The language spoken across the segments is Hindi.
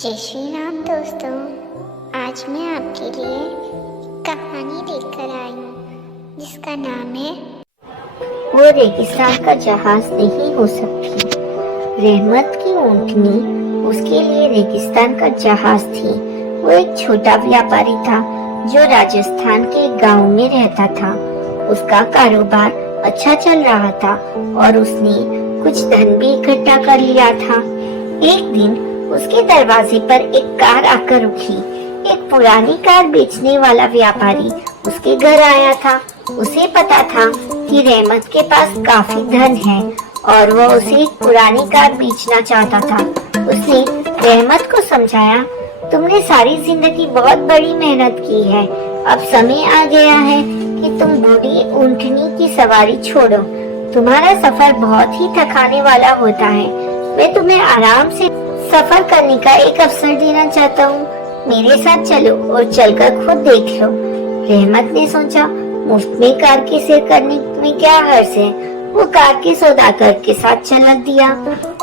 जय श्री राम दोस्तों। आज मैं आपके लिए कहानी लेकर आई हूँ जिसका नाम है वो रेगिस्तान का जहाज नहीं हो सकती। रहमत की ऊँटनी उसके लिए रेगिस्तान का जहाज थी। वो एक छोटा व्यापारी था जो राजस्थान के एक गांव में रहता था। उसका कारोबार अच्छा चल रहा था और उसने कुछ धन भी इकट्ठा कर लिया था। एक दिन उसके दरवाजे पर एक कार आकर रुकी। एक पुरानी कार बेचने वाला व्यापारी उसके घर आया था। उसे पता था कि रहमत के पास काफी धन है और वह उसे एक पुरानी कार बेचना चाहता था। उसने रहमत को समझाया, तुमने सारी जिंदगी बहुत बड़ी मेहनत की है, अब समय आ गया है कि तुम बूढ़ी ऊँटनी की सवारी छोड़ो। तुम्हारा सफर बहुत ही थकाने वाला होता है। मैं तुम्हें आराम से सफर करने का एक अवसर देना चाहता हूँ। मेरे साथ चलो और चलकर खुद देख लो। रहमत ने सोचा, मुफ्त में कार की सैर करने में क्या हर्ज है। वो कार के सौदागर के साथ चल दिया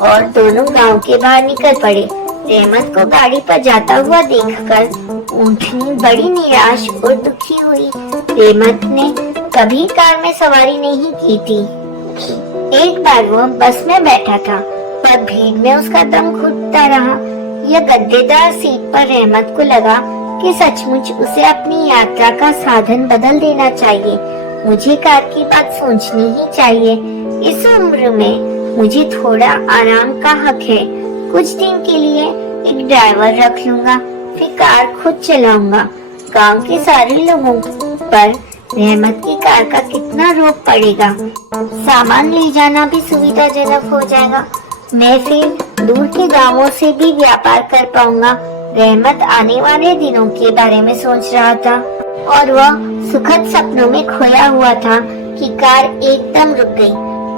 और दोनों गांव के बाहर निकल पड़े। रहमत को गाड़ी पर जाता हुआ देखकर ऊँटनी बड़ी निराश और दुखी हुई। रहमत ने कभी कार में सवारी नहीं की थी। एक बार वो बस में बैठा था पर भीड़ में उसका दम घुटता रहा। यह गद्देदार सीट पर रहमत को लगा कि सचमुच उसे अपनी यात्रा का साधन बदल देना चाहिए। मुझे कार की बात सोचनी ही चाहिए। इस उम्र में मुझे थोड़ा आराम का हक है। कुछ दिन के लिए एक ड्राइवर रख लूंगा, फिर कार खुद चलाऊंगा। गांव के सारे लोगों पर रहमत की कार का कितना रोक पड़ेगा। सामान ले जाना भी सुविधाजनक हो जाएगा। मैं फिर दूर के गांवों से भी व्यापार कर पाऊंगा। रहमत आने वाले दिनों के बारे में सोच रहा था और वह सुखद सपनों में खोया हुआ था कि कार एकदम रुक गई।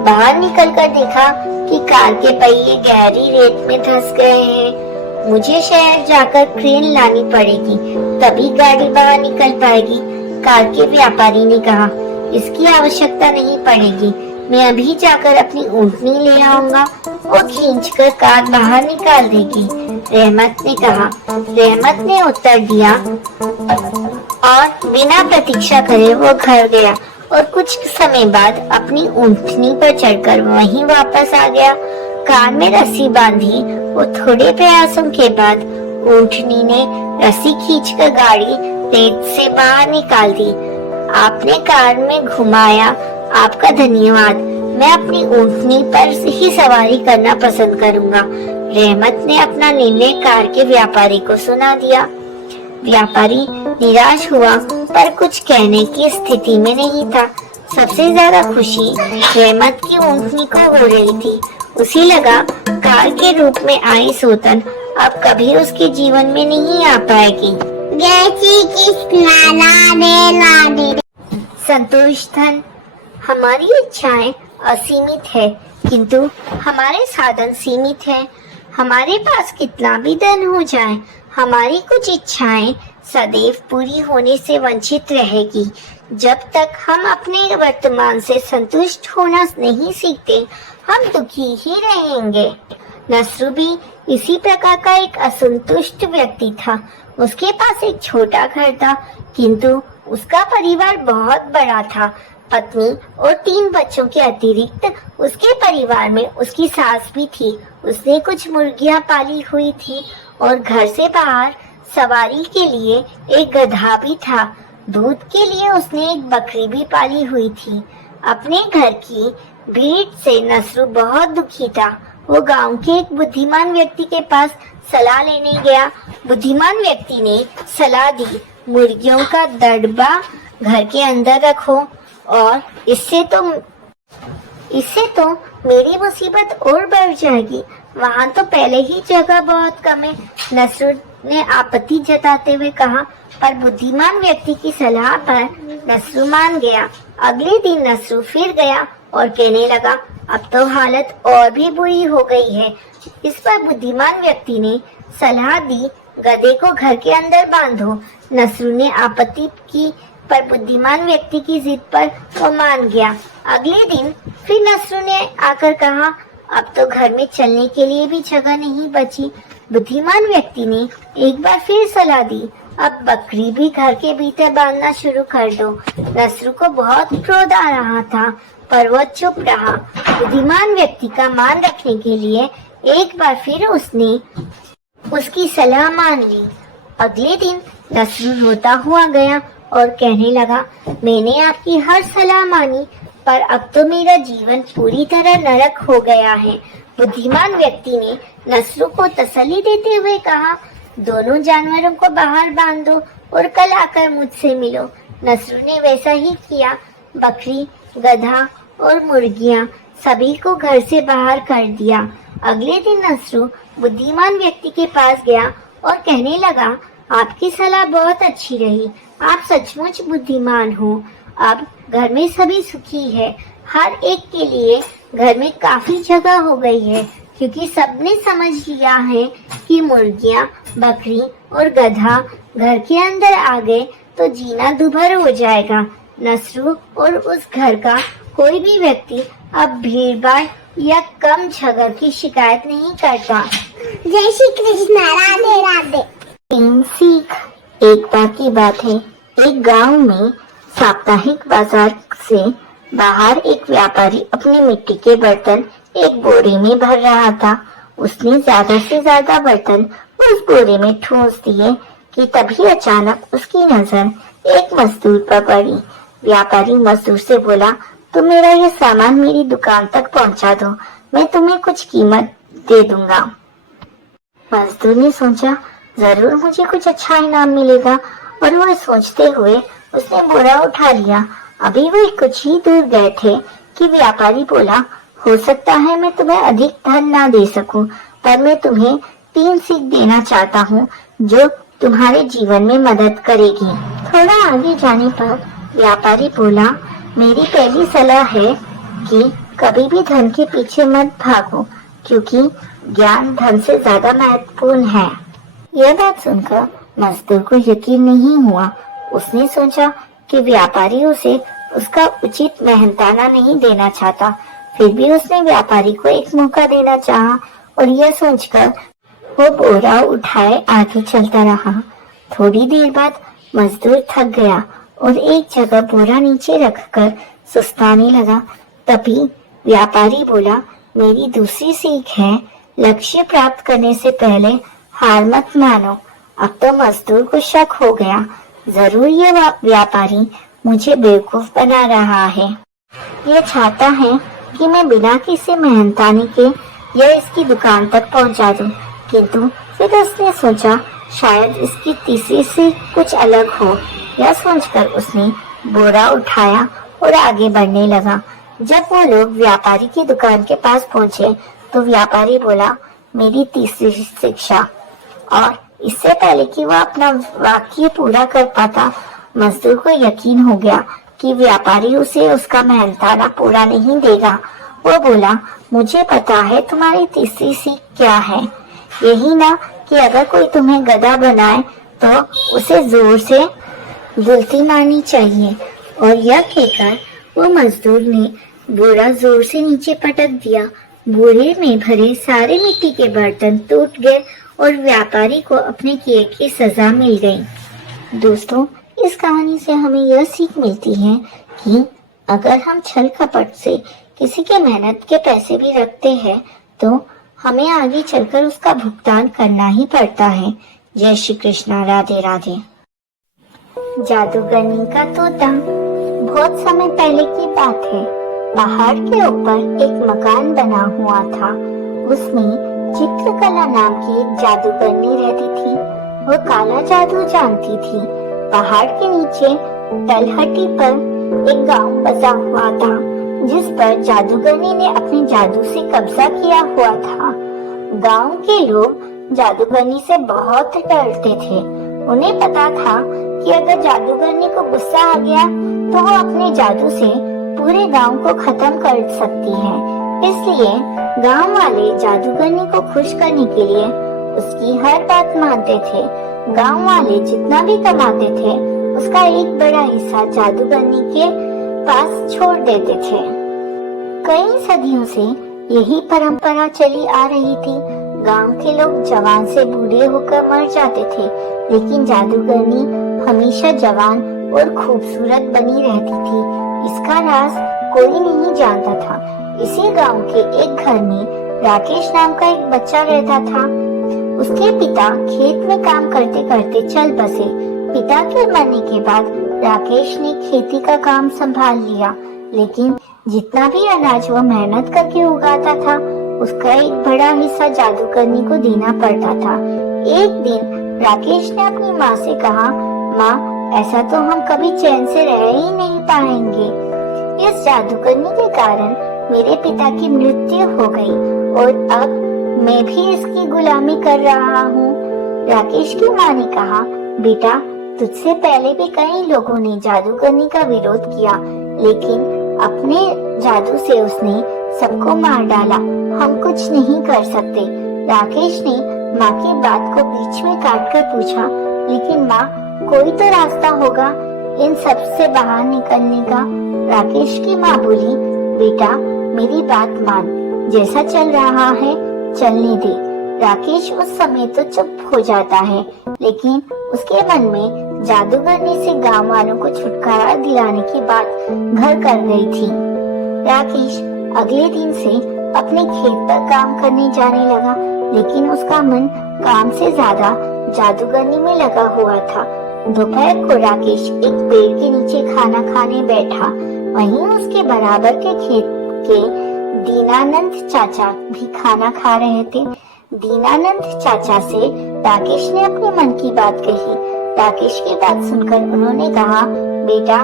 बाहर निकलकर देखा कि कार के पहिए गहरी रेत में धंस गए हैं। मुझे शहर जाकर क्रेन लानी पड़ेगी, तभी गाड़ी बाहर निकल पाएगी। कार के व्यापारी ने कहा, इसकी आवश्यकता नहीं पड़ेगी, मैं अभी जाकर अपनी ऊँटनी ले आऊंगा, वो खींचकर कार बाहर निकाल देगी। रहमत ने कहा। रहमत ने उत्तर दिया और बिना प्रतीक्षा करे वो घर गया और कुछ समय बाद अपनी ऊँटनी पर चढ़कर वहीं वापस आ गया। कार में रस्सी बांधी वो थोड़े प्रयासों के बाद ऊँटनी ने रस्सी खींचकर गाड़ी रेत से बाहर निकाल दी। आपने कार में घुमाया, आपका धन्यवाद। मैं अपनी ऊँटनी पर ही सवारी करना पसंद करूंगा। रहमत ने अपना निर्णय कार के व्यापारी को सुना दिया। व्यापारी निराश हुआ पर कुछ कहने की स्थिति में नहीं था। सबसे ज्यादा खुशी रहमत की ऊँटनी को हो रही थी। उसे लगा कार के रूप में आई सोतन अब कभी उसके जीवन में नहीं आ पाएगी। जय श्री कृष्ण राधे राधे। संतोष धन। हमारी इच्छाएं असीमित है किंतु हमारे साधन सीमित है। हमारे पास कितना भी धन हो जाए, हमारी कुछ इच्छाएं सदैव पूरी होने से वंचित रहेगी। जब तक हम अपने वर्तमान से संतुष्ट होना नहीं सीखते, हम दुखी ही रहेंगे। नस्रू भी इसी प्रकार का एक असंतुष्ट व्यक्ति था। उसके पास एक छोटा घर था किंतु उसका परिवार बहुत बड़ा था। पत्नी और 3 बच्चों के अतिरिक्त उसके परिवार में उसकी सास भी थी। उसने कुछ मुर्गियां पाली हुई थी और घर से बाहर सवारी के लिए एक गधा भी था। दूध के लिए उसने एक बकरी भी पाली हुई थी। अपने घर की भीड़ से नस्रू बहुत दुखी था। वो गांव के एक बुद्धिमान व्यक्ति के पास सलाह लेने गया। बुद्धिमान व्यक्ति ने सलाह दी, मुर्गियों का दड़बा घर के अंदर रखो और इससे तो मेरी मुसीबत और बढ़ जाएगी। वहाँ तो पहले ही जगह बहुत कम है। नस्रू ने आपत्ति जताते हुए कहा, पर बुद्धिमान व्यक्ति की सलाह पर नस्रू मान गया। अगले दिन नस्रू फिर गया और कहने लगा, अब तो हालत और भी बुरी हो गई है। इस पर बुद्धिमान व्यक्ति ने सलाह दी, गधे को घर के अंदर बांधो। नस्रू ने आपत्ति की पर बुद्धिमान व्यक्ति की जिद पर वो मान गया। अगले दिन फिर नस्रू ने आकर कहा, अब तो घर में चलने के लिए भी जगह नहीं बची। बुद्धिमान व्यक्ति ने एक बार फिर सलाह दी, अब बकरी भी घर के भीतर बांधना शुरू कर दो। नसरू को बहुत क्रोध आ रहा था, पर वो चुप रहा। बुद्धिमान व्यक्ति का मान रखने के लिए एक बार फिर उसने उसकी सलाह मान ली। अगले दिन नसरू रोता हुआ गया और कहने लगा, मैंने आपकी हर सलाह मानी, पर अब तो मेरा जीवन पूरी तरह नरक हो गया है। बुद्धिमान व्यक्ति ने नसरू को तसल्ली देते हुए कहा, दोनों जानवरों को बाहर बांध दो और कल आकर मुझसे मिलो। नसरू ने वैसा ही किया। बकरी, गधा और मुर्गियां सभी को घर से बाहर कर दिया। अगले दिन नसरू बुद्धिमान व्यक्ति के पास गया और कहने लगा, आपकी सलाह बहुत अच्छी रही, आप सचमुच बुद्धिमान हो। अब घर में सभी सुखी है। हर एक के लिए घर में काफी जगह हो गई है, क्योंकि सबने समझ लिया है कि मुर्गियां, बकरी और गधा घर के अंदर आ गए तो जीना दुभर हो जाएगा। नसरू और उस घर का कोई भी व्यक्ति अब भीड़-भाड़ या कम जगह की शिकायत नहीं करता। जय श्री कृष्ण, राधे राधे। सीख। एक बार की बात है, एक गांव में साप्ताहिक बाजार से बाहर एक व्यापारी अपनी मिट्टी के बर्तन एक बोरे में भर रहा था। उसने ज्यादा से ज्यादा बर्तन उस बोरे में ठूंस दिए कि तभी अचानक उसकी नजर एक मजदूर पर पड़ी। व्यापारी मजदूर से बोला, तुम मेरा ये सामान मेरी दुकान तक पहुंचा दो, मैं तुम्हें कुछ कीमत दे दूंगा। मजदूर ने सोचा, जरूर मुझे कुछ अच्छा इनाम मिलेगा, और वह सोचते हुए उसने बोरा उठा लिया। अभी वे कुछ ही दूर गए थे कि व्यापारी बोला, हो सकता है मैं तुम्हें अधिक धन ना दे सकूं, पर मैं तुम्हें 3 सीख देना चाहता हूं जो तुम्हारे जीवन में मदद करेगी। थोड़ा आगे जाने पर व्यापारी बोला, मेरी पहली सलाह है कि कभी भी धन के पीछे मत भागो, क्योंकि ज्ञान धन से ज्यादा महत्वपूर्ण है। यह बात सुनकर मजदूर को यकीन नहीं हुआ। उसने सोचा कि व्यापारी उसे उसका उचित मेहनताना नहीं देना चाहता। फिर भी उसने व्यापारी को एक मौका देना चाहा और यह सोचकर वो बोरा उठाए आगे चलता रहा। थोड़ी देर बाद मजदूर थक गया और एक जगह बोरा नीचे रखकर सुस्ताने लगा। तभी व्यापारी बोला, मेरी दूसरी सीख है, लक्ष्य प्राप्त करने से पहले हार मत मानो। अब तो मजदूर को शक हो गया, जरूर ये व्यापारी मुझे बेवकूफ बना रहा है। ये चाहता है कि मैं बिना किसी मेहनताने के यह इसकी दुकान तक पहुंचा दूं। किंतु फिर उसने सोचा, शायद इसकी तीसरी सीख कुछ अलग हो। यह सोचकर उसने बोरा उठाया और आगे बढ़ने लगा। जब वो लोग व्यापारी की दुकान के पास पहुंचे तो व्यापारी बोला, मेरी तीसरी शिक्षा। और इससे पहले कि वह अपना वाक्य पूरा कर पाता, मजदूर को यकीन हो गया कि व्यापारी उसे उसका मेहनताना पूरा नहीं देगा। वो बोला, मुझे पता है तुम्हारी तीसरी सीख क्या है, यही ना कि अगर कोई तुम्हें गधा बनाए तो उसे जोर से दुलती मारनी चाहिए। और यह कहकर वो मजदूर ने बोरा जोर से नीचे पटक दिया। बोरे में भरे सारे मिट्टी के बर्तन टूट गए और व्यापारी को अपने किए की सजा मिल गई। दोस्तों, इस कहानी से हमें यह सीख मिलती है कि अगर हम छल कपट से किसी के मेहनत के पैसे भी रखते हैं तो हमें आगे चलकर उसका भुगतान करना ही पड़ता है। जय श्री कृष्णा, राधे राधे। जादूगरनी का तोता। बहुत समय पहले की बात है। पहाड़ के ऊपर एक मकान बना हुआ था। उसमें चित्रकला नाम की एक जादूगरनी रहती थी। वो काला जादू जानती थी। पहाड़ के नीचे तलहटी पर एक गांव बसा हुआ था, जिस पर जादूगरनी ने अपने जादू से कब्जा किया हुआ था। गांव के लोग जादूगरनी से बहुत डरते थे। उन्हें पता था कि अगर जादूगरनी को गुस्सा आ गया तो वो अपने जादू से पूरे गांव को खत्म कर सकती है। इसलिए गांव वाले जादूगरनी को खुश करने के लिए उसकी हर बात मानते थे। गांव वाले जितना भी कमाते थे उसका एक बड़ा हिस्सा जादूगरनी के पास छोड़ देते थे। कई सदियों से यही परंपरा चली आ रही थी। गांव के लोग जवान से बूढ़े होकर मर जाते थे, लेकिन जादूगरनी हमेशा जवान और खूबसूरत बनी रहती थी। इसका राज कोई नहीं जानता था। इसी गांव के एक घर में राकेश नाम का एक बच्चा रहता था। उसके पिता खेत में काम करते करते चल बसे। पिता के मरने के बाद राकेश ने खेती का काम संभाल लिया, लेकिन जितना भी अनाज वो मेहनत करके उगाता था, उसका एक बड़ा हिस्सा जादूगरनी को देना पड़ता था। एक दिन राकेश ने अपनी माँ से कहा, माँ, ऐसा तो हम कभी चैन से रह ही नहीं पाएंगे। इस जादूगरनी के कारण मेरे पिता की मृत्यु हो गई और अब मैं भी इसकी गुलामी कर रहा हूँ। राकेश की माँ ने कहा, बेटा, तुझसे पहले भी कई लोगों ने जादूगरनी का विरोध किया, लेकिन अपने जादू से उसने सबको मार डाला। हम कुछ नहीं कर सकते। राकेश ने माँ की बात को बीच में काटकर पूछा, लेकिन माँ, कोई तो रास्ता होगा इन सब से बाहर निकलने का। राकेश की माँ बोली, बेटा, मेरी बात मान, जैसा चल रहा है चलने दे। राकेश उस समय तो चुप हो जाता है, लेकिन उसके मन में जादूगरनी से गांव वालों को छुटकारा दिलाने की बात घर कर गई थी। राकेश अगले दिन से अपने खेत पर काम करने जाने लगा, लेकिन उसका मन काम से ज्यादा जादूगरनी में लगा हुआ था। दोपहर को राकेश एक पेड़ के नीचे खाना खाने बैठा। वहीं उसके बराबर के खेत के दीनानंद चाचा भी खाना खा रहे थे। दीनानंद चाचा से राकेश ने अपने मन की बात कही। राकेश की बात सुनकर उन्होंने कहा, बेटा,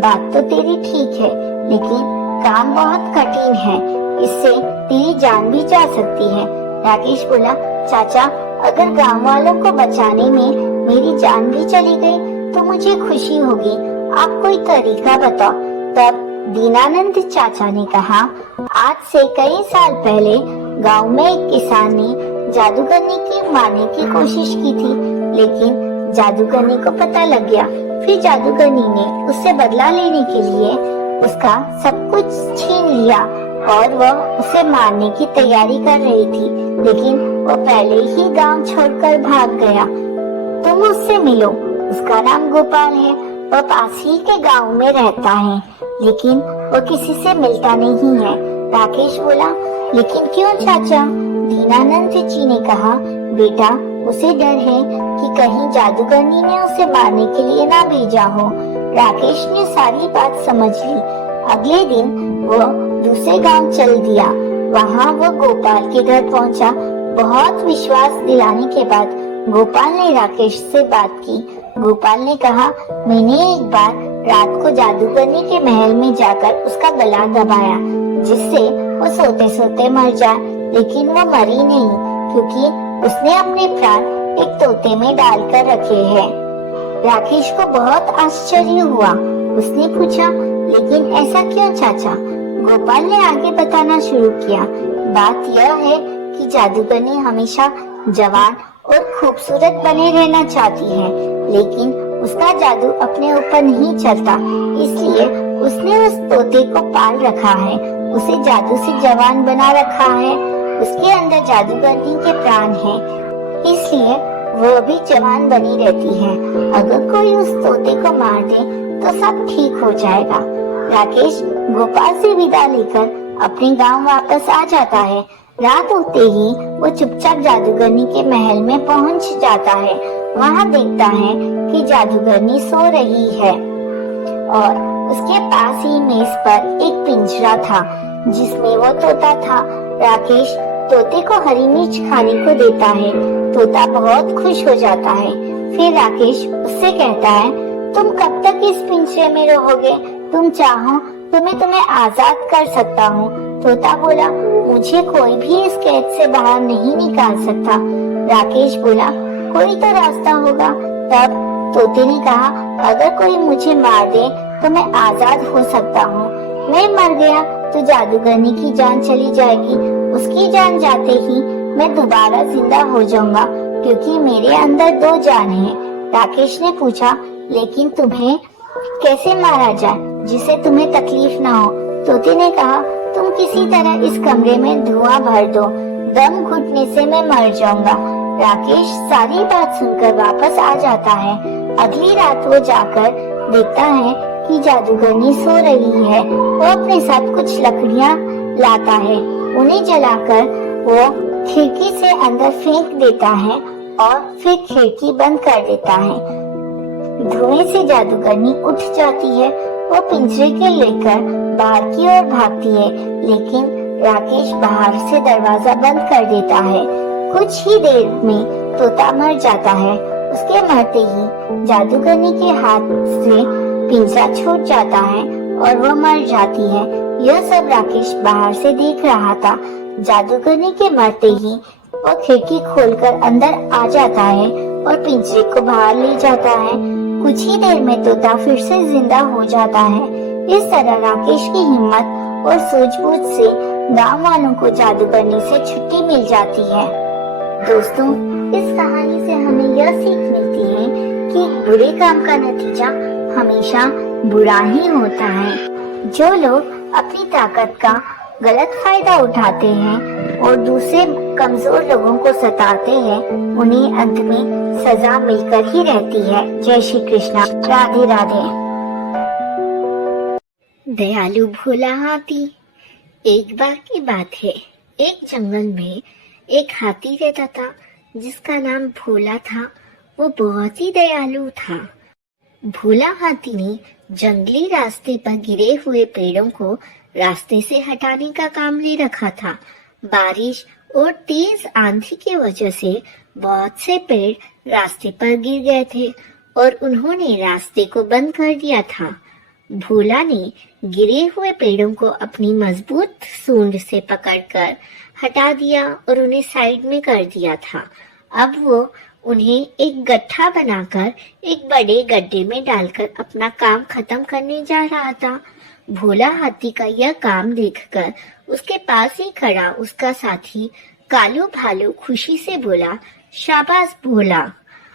बात तो तेरी ठीक है, लेकिन काम बहुत कठिन है, इससे तेरी जान भी जा सकती है। राकेश बोला, चाचा, अगर गांव वालों को बचाने में मेरी जान भी चली गई तो मुझे खुशी होगी। आप कोई तरीका बताओ। तब दीनानंद चाचा ने कहा, आज से कई साल पहले गांव में एक किसान ने जादूगरनी की मारने की कोशिश की थी, लेकिन जादूगरनी को पता लग गया। फिर जादूगरनी ने उससे बदला लेने के लिए उसका सब कुछ छीन लिया और वह उसे मारने की तैयारी कर रही थी, लेकिन वो पहले ही गांव छोड़कर भाग गया। तुम उससे मिलो। उसका नाम गोपाल है। वह पास ही के गांव में रहता है, लेकिन वो किसी से मिलता नहीं है। राकेश बोला, लेकिन क्यों चाचा? दीनानंद जी ने कहा, बेटा, उसे डर है कि कहीं जादूगरनी ने उसे मारने के लिए ना भेजा हो। राकेश ने सारी बात समझ ली। अगले दिन वो दूसरे गांव चल दिया। वहाँ वो गोपाल के घर पहुँचा। बहुत विश्वास दिलाने के बाद गोपाल ने राकेश से बात की। गोपाल ने कहा, मैंने एक बार रात को जादूगरनी के महल में जाकर उसका गला दबाया, जिससे वो सोते सोते मर जाए, लेकिन वो मरी नहीं, क्योंकि उसने अपने प्राण एक तोते में डालकर रखे हैं। राकेश को बहुत आश्चर्य हुआ। उसने पूछा, लेकिन ऐसा क्यों चाचा? गोपाल ने आगे बताना शुरू किया। बात यह है कि जादूगरनी हमेशा जवान और खूबसूरत बने रहना चाहती है, लेकिन उसका जादू अपने ऊपर नहीं चलता, इसलिए उसने उस तोते को पाल रखा है, उसे जादू से जवान बना रखा है। उसके अंदर जादूगरनी के प्राण हैं, इसलिए वो भी जवान बनी रहती है। अगर कोई उस तोते को मार दे तो सब ठीक हो जाएगा। राकेश गोपाल से विदा लेकर अपने गांव वापस आ जाता है। रात होते ही वो चुपचाप जादूगरनी के महल में पहुंच जाता है। वहाँ देखता है कि जादूगरनी सो रही है और उसके पास ही मेज पर एक पिंजरा था, जिसमें वो तोता था। राकेश तोते को हरी मिर्च खाने को देता है। तोता बहुत खुश हो जाता है। फिर राकेश उससे कहता है, तुम कब तक इस पिंजरे में रहोगे? तुम चाहो तो मैं तुम्हें आजाद कर सकता हूँ। तोता बोला, मुझे कोई भी इस कैद से बाहर नहीं निकाल सकता। राकेश बोला, कोई तो रास्ता होगा। तब तोते ने कहा, अगर कोई मुझे मार दे तो मैं आजाद हो सकता हूँ। मैं मर गया तो जादूगरनी की जान चली जाएगी। उसकी जान जाते ही मैं दोबारा जिंदा हो जाऊंगा, क्योंकि मेरे अंदर दो जान है। राकेश ने पूछा, लेकिन तुम्हें कैसे मारा जाए जिससे तुम्हें तकलीफ ना हो? तोते ने कहा, तुम किसी तरह इस कमरे में धुआं भर दो। दम घुटने से मैं मर जाऊंगा। राकेश सारी बात सुनकर वापस आ जाता है। अगली रात वो जाकर देखता है कि जादूगरनी सो रही है। वो अपने साथ कुछ लकड़ियां लाता है, उन्हें जलाकर वो खिड़की से अंदर फेंक देता है और फिर खिड़की बंद कर देता है। धुएं से जादूगरनी उठ जाती है। वो पिंजरे के लेकर बाहर की ओर भागती है, लेकिन राकेश बाहर से दरवाजा बंद कर देता है। कुछ ही देर में तोता मर जाता है। उसके मरते ही जादूगरनी के हाथ से पिंजरा छूट जाता है और वो मर जाती है। यह सब राकेश बाहर से देख रहा था। जादूगरनी के मरते ही वो खिड़की खोलकर अंदर आ जाता है और पिंजरे को बाहर ले जाता है। कुछ ही देर में तोता फिर से जिंदा हो जाता है। इस तरह राकेश की हिम्मत और सूझबूझ से गांव वालों को जादूगरनी से छुट्टी मिल जाती है। दोस्तों, इस कहानी से हमें यह सीख मिलती है कि बुरे काम का नतीजा हमेशा बुरा ही होता है। जो लोग अपनी ताकत का गलत फायदा उठाते हैं और दूसरे कमजोर लोगों को सताते हैं, उन्हें अंत में सजा मिलकर ही रहती है। जय श्री कृष्णा। राधे राधे। दयालु भोला हाथी। एक बार की बात है, एक जंगल में एक हाथी रहता था जिसका नाम भोला था। वो बहुत ही दयालु था। भोला हाथी ने जंगली रास्ते पर गिरे हुए पेड़ों को रास्ते से हटाने का काम ले रखा था। बारिश और तेज आंधी की वजह से बहुत से पेड़ रास्ते पर गिर गए थे और उन्होंने रास्ते को बंद कर दिया था। भोला ने गिरे हुए पेड़ों को अपनी मजबूत सूंड से पकड़कर हटा दिया और उन्हें साइड में कर दिया था। अब वो उन्हें एक गड्ढा बनाकर एक बड़े गड्ढे में डालकर अपना काम खत्म करने जा रहा था। भोला हाथी का यह काम देखकर उसके पास ही खड़ा उसका साथी कालू भालू खुशी से बोला, शाबाश भोला,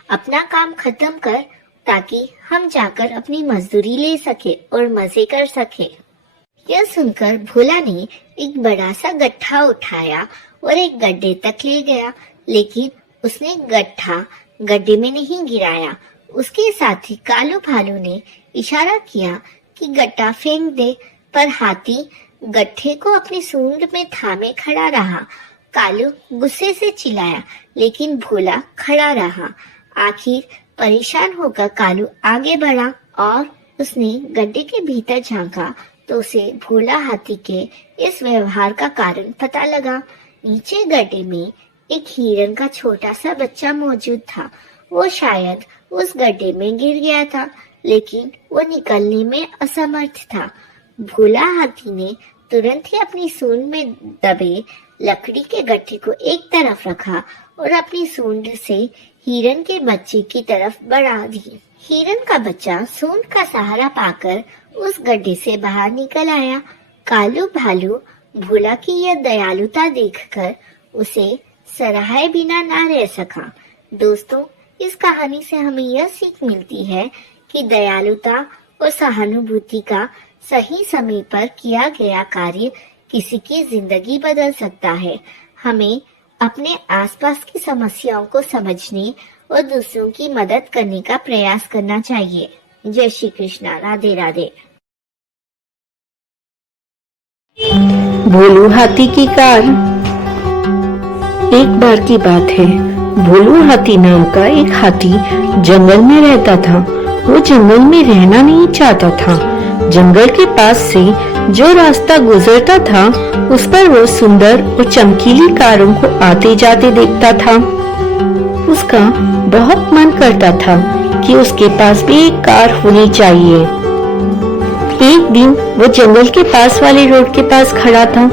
अपना काम खत्म कर ताकि हम जाकर अपनी मजदूरी ले सके और मजे कर सके। यह सुनकर भोला ने एक बड़ा सा गड्ढा उठाया और एक गड्ढे तक ले गया, लेकिन उसने गड्ढा गड्ढे में नहीं गिराया। उसके साथी कालू भालू ने इशारा किया कि गड्ढा फेंक दे, पर हाथी गड्ढे को अपनी सूंड में थामे खड़ा रहा। कालू गुस्से से चिल्लाया, लेकिन भोला खड़ा रहा। आखिर परेशान होकर कालू आगे बढ़ा और उसने गड्ढे के भीतर झांका तो उसे भोला हाथी के इस व्यवहार का कारण पता लगा। नीचे गड्ढे में एक हिरन का छोटा सा बच्चा मौजूद था। वो शायद उस गड्ढे में गिर गया था, लेकिन वो निकलने में असमर्थ था। भोला हाथी ने तुरंत ही अपनी सूंड में दबे लकड़ी के गड्ढे को एक तरफ रखा और अपनी सूंड से हिरन के बच्चे की तरफ बढ़ा दी। हिरन का बच्चा सूंड का सहारा पाकर उस गड्ढे से बाहर निकल आया। कालू भालू भोला की यह दयालुता देखकर उसे सराहे बिना ना रह सका। दोस्तों, इस कहानी से हमें यह सीख मिलती है कि दयालुता और सहानुभूति का सही समय पर किया गया कार्य किसी की जिंदगी बदल सकता है। हमें अपने आसपास की समस्याओं को समझने और दूसरों की मदद करने का प्रयास करना चाहिए। जय श्री कृष्णा। राधे राधे। भोलू हाथी की कार। एक बार की बात है, भोलू हाथी नाम का एक हाथी जंगल में रहता था। वो जंगल में रहना नहीं चाहता था। जंगल के पास से जो रास्ता गुजरता था उस पर वो सुंदर और चमकीली कारों को आते जाते देखता था। उसका बहुत मन करता था कि उसके पास भी एक कार होनी चाहिए। एक दिन वो जंगल के पास वाले रोड के पास खड़ा था,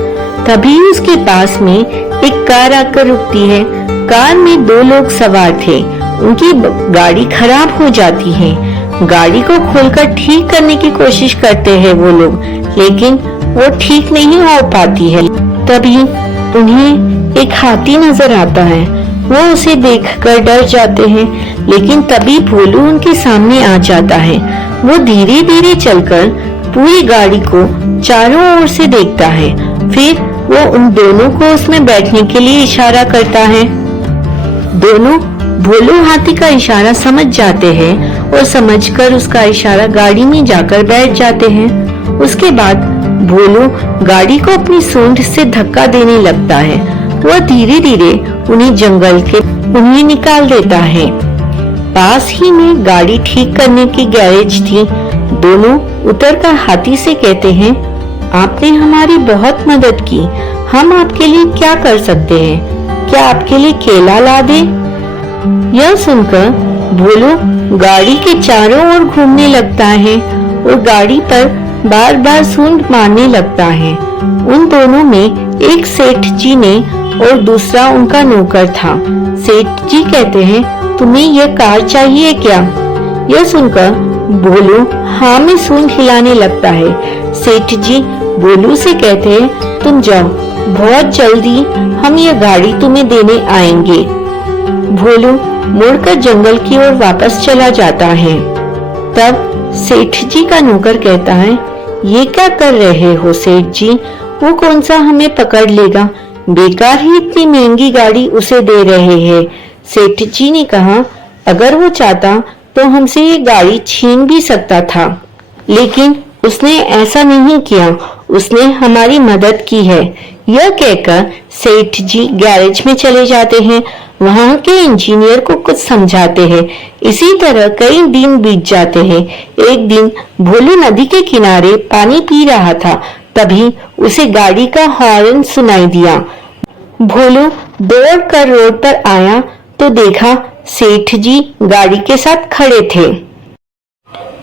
तभी उसके पास में एक कार आकर रुकती है। कार में दो लोग सवार थे। उनकी गाड़ी खराब हो जाती है। गाड़ी को खोलकर ठीक करने की कोशिश करते हैं वो लोग, लेकिन वो ठीक नहीं हो पाती है। तभी उन्हें एक हाथी नजर आता है। वो उसे देखकर डर जाते हैं, लेकिन तभी भोलू उनके सामने आ जाता है। वो धीरे धीरे चलकर पूरी गाड़ी को चारों ओर से देखता है, फिर वो उन दोनों को उसमें बैठने के लिए इशारा करता है। दोनों भोलू हाथी का इशारा समझ जाते हैं और समझकर उसका इशारा गाड़ी में जाकर बैठ जाते हैं। उसके बाद भोलू गाड़ी को अपनी सूंड से धक्का देने लगता है। वह धीरे धीरे उन्हें जंगल के उन्हें निकाल देता है। पास ही में गाड़ी ठीक करने की गैरेज थी। दोनों उतरकर हाथी से कहते हैं, आपने हमारी बहुत मदद की, हम आपके लिए क्या कर सकते हैं? क्या आपके लिए केला ला दे? यह सुनकर भोलू गाड़ी के चारों ओर घूमने लगता है और गाड़ी पर बार बार सूंड मारने लगता है। उन दोनों में एक सेठ जी ने और दूसरा उनका नौकर था। सेठ जी कहते हैं, तुम्हें यह कार चाहिए क्या? यह सुनकर भोलू हाँ में सूंड हिलाने लगता है। सेठ जी भोलू से कहते हैं, तुम जाओ, बहुत जल्दी हम यह गाड़ी तुम्हें देने आएंगे। भोलू मुड़कर जंगल की ओर वापस चला जाता है। तब सेठ जी का नौकर कहता है, ये क्या कर रहे हो सेठ जी? वो कौन सा हमें पकड़ लेगा? बेकार ही इतनी महंगी गाड़ी उसे दे रहे हैं। सेठ जी ने कहा, अगर वो चाहता तो हमसे ये गाड़ी छीन भी सकता था, लेकिन उसने ऐसा नहीं किया। उसने हमारी मदद की है। यह कहकर सेठ जी गैरेज में चले जाते हैं। वहां के इंजीनियर को कुछ समझाते हैं। इसी तरह कई दिन बीत जाते हैं। एक दिन भोलू नदी के किनारे पानी पी रहा था। तभी उसे गाड़ी का हॉर्न सुनाई दिया। भोलू दौड़कर रोड पर आया तो देखा सेठ जी गाड़ी के साथ खड़े थे।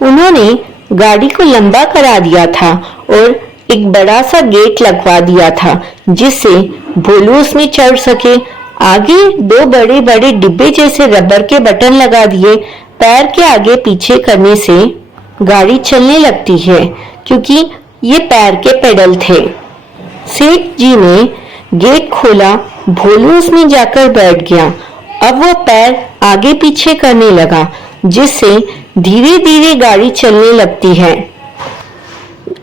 उन्होंने गाड़ी को लंबा करा दिया था और एक बड़ा सा गेट लगवा दिया था, जिससे भोलू उसमें चढ़ सके। आगे दो बड़े बड़े डिब्बे जैसे रबर के बटन लगा दिए। पैर के आगे पीछे करने से गाड़ी चलने लगती है, क्योंकि ये पैर के पेडल थे। सेठ जी ने गेट खोला। भोलू उसमें जाकर बैठ गया। अब वो पैर आगे पीछे करने लगा, जिससे धीरे धीरे गाड़ी चलने लगती है।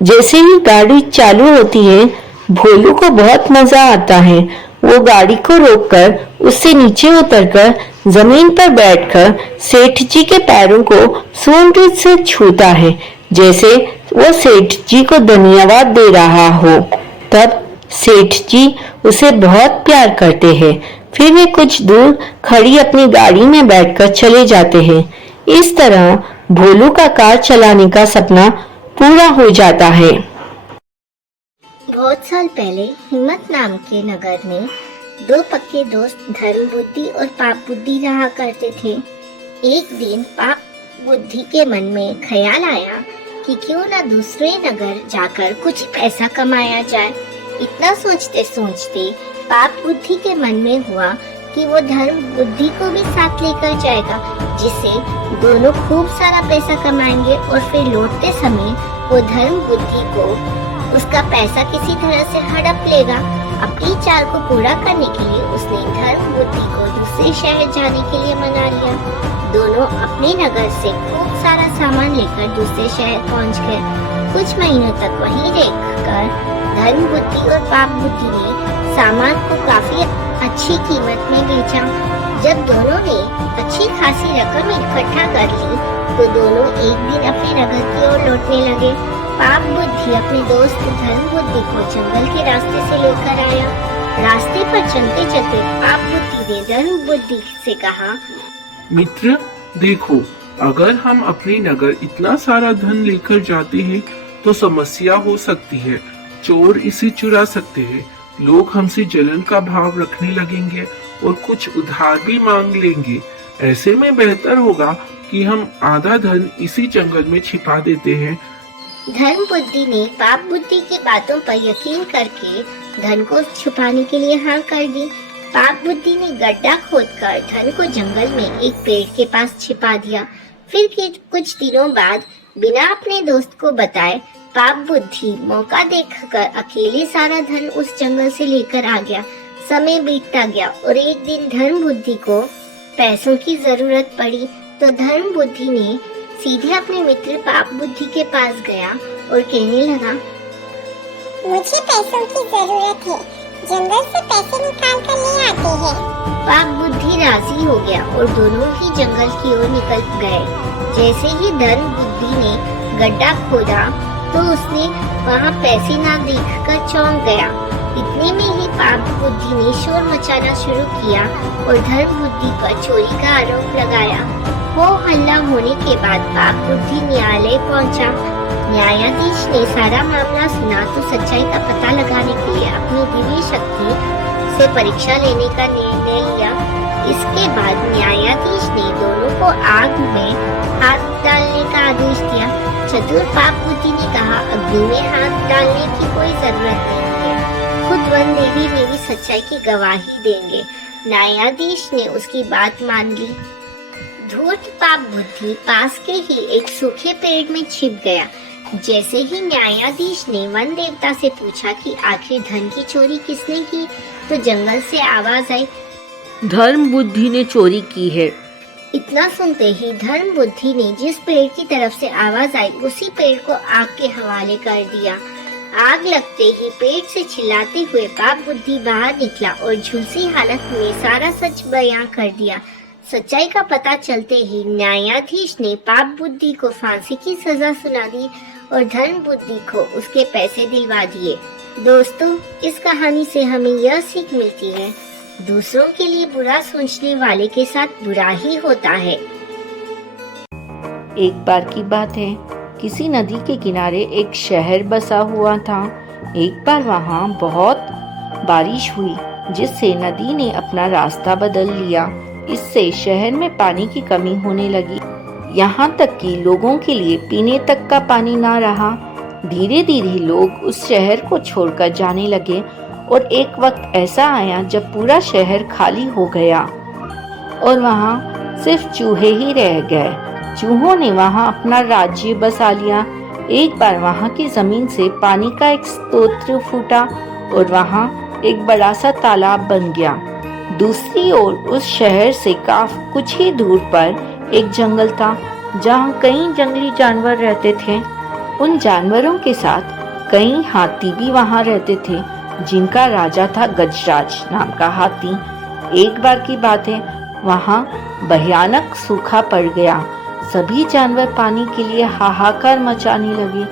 जैसे ही गाड़ी चालू होती है, भोलू को बहुत मजा आता है। वो गाड़ी को रोककर उससे नीचे उतरकर जमीन पर बैठकर सेठ जी के पैरों को सूंड से छूता है, जैसे वो सेठ जी को धन्यवाद दे रहा हो। तब सेठ जी उसे बहुत प्यार करते हैं। फिर वे कुछ दूर खड़ी अपनी गाड़ी में बैठकर चले जाते हैं। इस तरह भोलू का कार चलाने का सपना पूरा हो जाता है। बहुत साल पहले हिम्मत नाम के नगर में दो पक्के दोस्त धर्म बुद्धि और पाप बुद्धि रहा करते थे। एक दिन पाप बुद्धि के मन में ख्याल आया कि क्यों ना दूसरे नगर जाकर कुछ पैसा कमाया जाए। इतना सोचते सोचते पाप बुद्धि के मन में हुआ कि वो धर्म बुद्धि को भी साथ लेकर जाएगा, जिससे दोनों खूब सारा पैसा कमाएंगे और फिर लौटते समय वो धर्म बुद्धि को उसका पैसा किसी तरह से हड़प लेगा। अपनी चाल को पूरा करने के लिए उसने धर्म बुद्धि को दूसरे शहर जाने के लिए मना लिया। दोनों अपने नगर से खूब सारा सामान लेकर दूसरे शहर पहुंच गए। कुछ महीनों तक वहीं रहकर धर्म बुद्धि और पाप बुद्धि ने सामान को काफी अच्छी कीमत में बेचा। जब दोनों ने अच्छी खासी रकम इकट्ठा कर ली तो दोनों एक दिन अपने नगर की ओर लौटने लगे। पाप बुद्धि अपने दोस्त धर्म बुद्धि को जंगल के रास्ते से लेकर आया। रास्ते पर चलते चलते पाप बुद्धि ने धर्म बुद्धि से कहा, मित्र देखो, अगर हम अपने नगर इतना सारा धन लेकर जाते हैं तो समस्या हो सकती है। चोर इसे चुरा सकते हैं, लोग हमसे जलन का भाव रखने लगेंगे और कुछ उधार भी मांग लेंगे। ऐसे में बेहतर होगा कि हम आधा धन इसी जंगल में छिपा देते हैं। धर्म बुद्धि ने पाप बुद्धि की बातों पर यकीन करके धन को छुपाने के लिए हाँ कर दी। पाप बुद्धि ने गड्ढा खोदकर धन को जंगल में एक पेड़ के पास छिपा दिया। फिर कुछ दिनों बाद बिना अपने दोस्त को बताए पाप बुद्धि मौका देखकर अकेले सारा धन उस जंगल से लेकर आ गया। समय बीतता गया और एक दिन धर्म बुद्धि को पैसों की जरूरत पड़ी तो धर्म बुद्धि ने सीधे अपने मित्र पाप बुद्धि के पास गया और कहने लगा, मुझे पैसों की जरूरत है, जंगल से पैसे निकाल कर ले आते हैं। पाप बुद्धि राजी हो गया और दोनों ही जंगल की ओर निकल गए। जैसे ही धर्म बुद्धि ने गड्ढा खोदा तो उसने वहाँ पैसे ना देखकर चौंक गया। इतने में ही पाप बुद्धि ने शोर मचाना शुरू किया और धर्म बुद्धि पर चोरी का आरोप लगाया। हो हल्ला होने के बाद पाप बुद्धि न्यायालय पहुंचा। न्यायाधीश ने सारा मामला सुना तो सच्चाई का पता लगाने के लिए अपनी दिव्य शक्ति से परीक्षा लेने का निर्णय लिया। इसके बाद न्यायाधीश ने दोनों को आग में हाथ डालने का आदेश दिया। चतुर पाप बुद्धि ने कहा, अग्नि में हाथ डालने की कोई जरूरत नहीं है, खुद वन देवी मेरी सच्चाई की गवाही देंगे। न्यायाधीश ने उसकी बात मान ली। धूर्त पाप बुद्धि पास के ही एक सूखे पेड़ में छिप गया। जैसे ही न्यायाधीश ने वन देवता से पूछा कि आखिर धन की चोरी किसने की, तो जंगल से आवाज आई, धर्म बुद्धि ने चोरी की है। इतना सुनते ही धर्म बुद्धि ने जिस पेड़ की तरफ से आवाज आई उसी पेड़ को आग के हवाले कर दिया। आग लगते ही पेड़ से चिल्लाते हुए पाप बुद्धि बाहर निकला और झुलसी हालत में सारा सच बयां कर दिया। सच्चाई का पता चलते ही न्यायाधीश ने पाप बुद्धि को फांसी की सजा सुना दी और धर्म बुद्धि को उसके पैसे दिलवा दिए। दोस्तों, इस कहानी से हमें यह सीख मिलती है, दूसरों के लिए बुरा सोचने वाले के साथ बुरा ही होता है। एक बार की बात है, किसी नदी के किनारे एक शहर बसा हुआ था। एक बार वहाँ बहुत बारिश हुई, जिससे नदी ने अपना रास्ता बदल लिया। इससे शहर में पानी की कमी होने लगी, यहाँ तक कि लोगों के लिए पीने तक का पानी ना रहा। धीरे धीरे लोग उस शहर को छोड़कर जाने लगे और एक वक्त ऐसा आया जब पूरा शहर खाली हो गया और वहाँ सिर्फ चूहे ही रह गए। चूहों ने वहाँ अपना राज्य बसा लिया। एक बार वहाँ की जमीन से पानी का एक स्रोत फूटा और वहाँ एक बड़ा सा तालाब बन गया। दूसरी ओर उस शहर से कुछ ही दूर पर एक जंगल था, जहाँ कई जंगली जानवर रहते थे। उन जानवरों के साथ कई हाथी भी वहाँ रहते थे, जिनका राजा था गजराज नाम का हाथी। एक बार की बात है, वहाँ भयानक सूखा पड़ गया। सभी जानवर पानी के लिए हाहाकार मचाने लगे।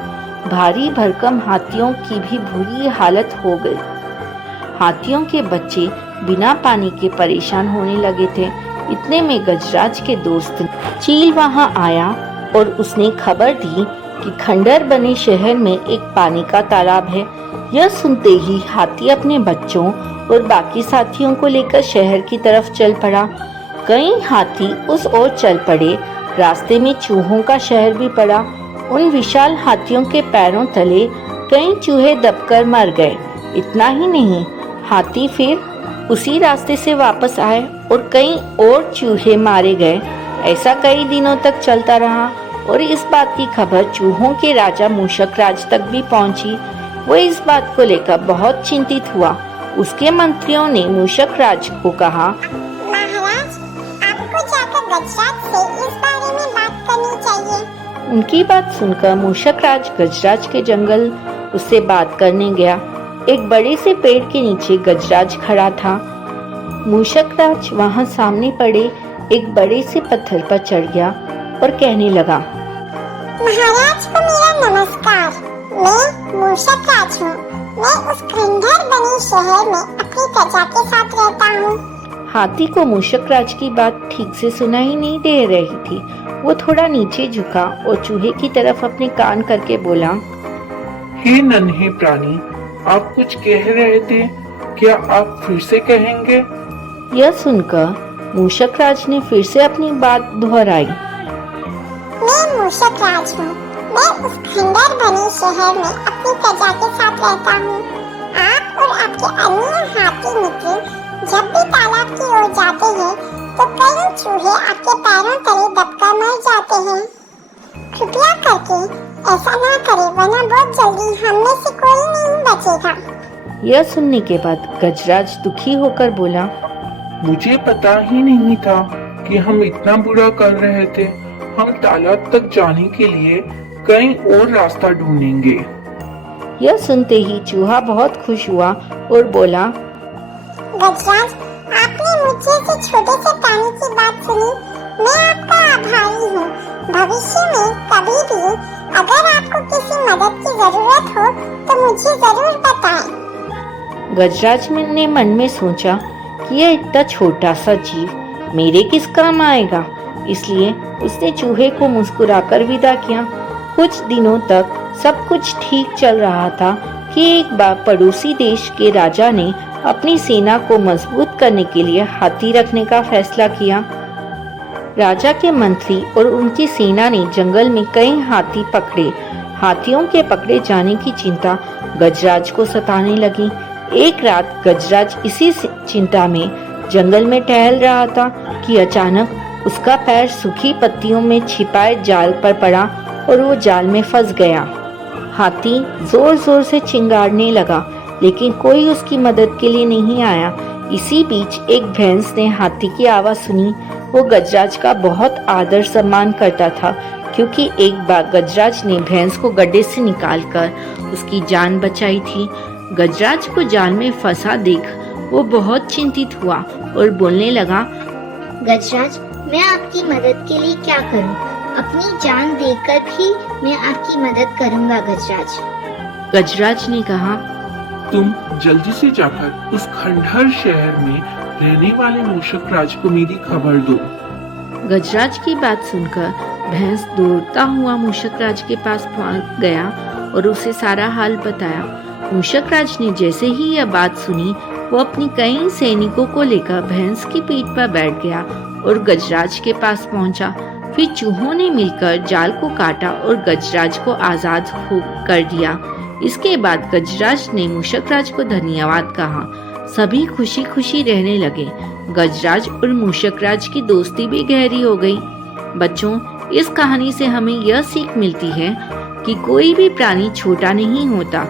भारी भरकम हाथियों की भी बुरी हालत हो गई। हाथियों के बच्चे बिना पानी के परेशान होने लगे थे। इतने में गजराज के दोस्त चील वहां आया और उसने खबर दी कि खंडर बने शहर में एक पानी का तालाब है। यह सुनते ही हाथी अपने बच्चों और बाकी साथियों को लेकर शहर की तरफ चल पड़ा। कई हाथी उस ओर चल पड़े। रास्ते में चूहों का शहर भी पड़ा। उन विशाल हाथियों के पैरों तले कई चूहे दबकर मर गए। इतना ही नहीं, हाथी फिर उसी रास्ते से वापस आए और कई और चूहे मारे गए। ऐसा कई दिनों तक चलता रहा और इस बात की खबर चूहों के राजा मूषक राज तक भी पहुंची। वो इस बात को लेकर बहुत चिंतित हुआ। उसके मंत्रियों ने मूषक राज को कहा, महाराज, आपको जाकर गजराज से इस बारे में बात करनी चाहिए। उनकी बात सुनकर मूषक राज गजराज के जंगल उससे बात करने गया। एक बड़े से पेड़ के नीचे गजराज खड़ा था। मूषक राज वहां सामने पड़े एक बड़े से पत्थर पर चढ़ गया और कहने लगा, महाराज को मेरा नमस्कार। मैं मूषक राज हूँ। मैं उस खंडहर बने शहर में अपनी प्रजा के साथ रहता हूँ। हाथी को मूषक राज की बात ठीक से सुनाई नहीं दे रही थी। वो थोड़ा नीचे झुका और चूहे की तरफ अपने कान करके बोला, हे नन्हे प्राणी, आप कुछ कह रहे थे, क्या आप फिर से कहेंगे? यह सुनकर मूषक राज ने फिर से अपनी बात दोहराई। मैं मूषक राज हूँ। मैं उस खंडहर बने शहर में अपनी प्रजा के साथ रहता हूँ। आप और आपके अन्य हाथी मित्र जब भी तालाब की ओर जाते हैं तो कई चूहे आपके पैरों तले दबकर मर जाते हैं। कृपया करके ऐसा ना करें, वरना बहुत जल्दी हम में से कोई नहीं बचेगा। यह सुनने के बाद गजराज दुखी होकर बोला, मुझे पता ही नहीं था कि हम इतना बुरा कर रहे थे। हम तालाब तक जाने के लिए कहीं और रास्ता ढूंढेंगे। यह सुनते ही चूहा बहुत खुश हुआ और बोला, गजराज, आपने मुझे से छोटे से प्राणी की बात सुनी, मैं आपका आभारी हूँ। भविष्य में कभी भी अगर आपको किसी मदद की जरूरत हो तो मुझे जरूर बताएं। गजराज ने मन में सोचा कि यह इतना छोटा सा जीव मेरे किस काम आएगा, इसलिए उसने चूहे को मुस्कुराकर विदा किया। कुछ दिनों तक सब कुछ ठीक चल रहा था कि एक बार पड़ोसी देश के राजा ने अपनी सेना को मजबूत करने के लिए हाथी रखने का फैसला किया। राजा के मंत्री और उनकी सेना ने जंगल में कई हाथी पकड़े। हाथियों के पकड़े जाने की चिंता गजराज को सताने लगी। एक रात गजराज इसी चिंता में जंगल में टहल रहा था कि अचानक उसका पैर सूखी पत्तियों में छिपाए जाल पर पड़ा और वो जाल में फंस गया। हाथी जोर जोर से चिंगारने लगा, लेकिन कोई उसकी मदद के लिए नहीं आया। इसी बीच एक भैंस ने हाथी की आवाज सुनी। वो गजराज का बहुत आदर सम्मान करता था, क्योंकि एक बार गजराज ने भैंस को गड्ढे से निकालकर उसकी जान बचाई थी। गजराज को जाल में फंसा देख वो बहुत चिंतित हुआ और बोलने लगा, गजराज, मैं आपकी मदद के लिए क्या करूं? अपनी जान देकर भी मैं आपकी मदद करूंगा गजराज। गजराज ने कहा, तुम जल्दी से जाकर उस खंडहर शहर में रहने वाले मूषक राज को मेरी खबर दो। गजराज की बात सुनकर भैंस दौड़ता हुआ मूषक राज के पास पहुंच गया और उसे सारा हाल बताया। मूषक राज ने जैसे ही यह बात सुनी, वो अपनी कई सैनिकों को लेकर भैंस की पीठ पर बैठ गया और गजराज के पास पहुंचा। फिर चूहों ने मिलकर जाल को काटा और गजराज को आजाद कर दिया। इसके बाद गजराज ने मूषक राज को धन्यवाद कहा। सभी खुशी खुशी रहने लगे। गजराज और मूषक राज की दोस्ती भी गहरी हो गई। बच्चों, इस कहानी से हमें यह सीख मिलती है कि कोई भी प्राणी छोटा नहीं होता।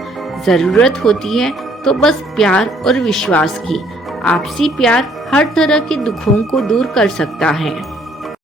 जरूरत होती है तो बस प्यार और विश्वास की। आपसी प्यार हर तरह के दुखों को दूर कर सकता है।